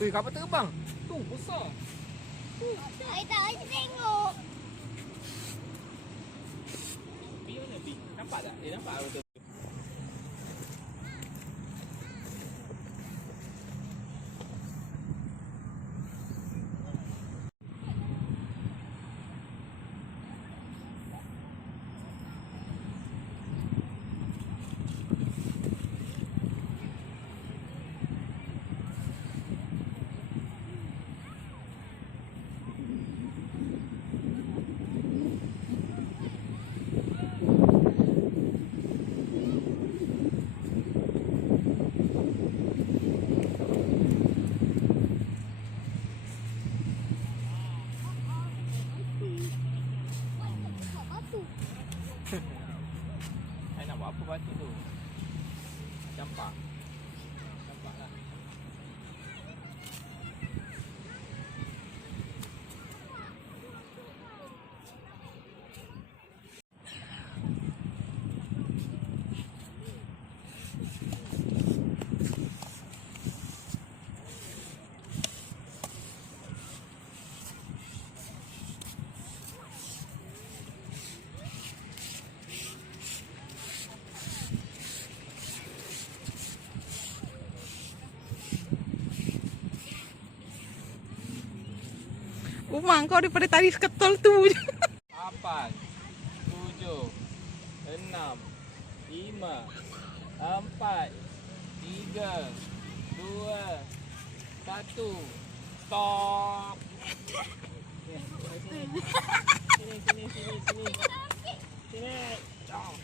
Weh, kapal terbang. Tu, besar. Saya tak boleh tengok. Pi mana pi? Nampak tak? Nampak betul. Saya nak buat apa batu tu? Campak. Campak lah. Umang kau daripada tadi seketol tu. 8, 7, 6, 5, 4, 3, 2, 1. Stop. Sini. Sini. Stop.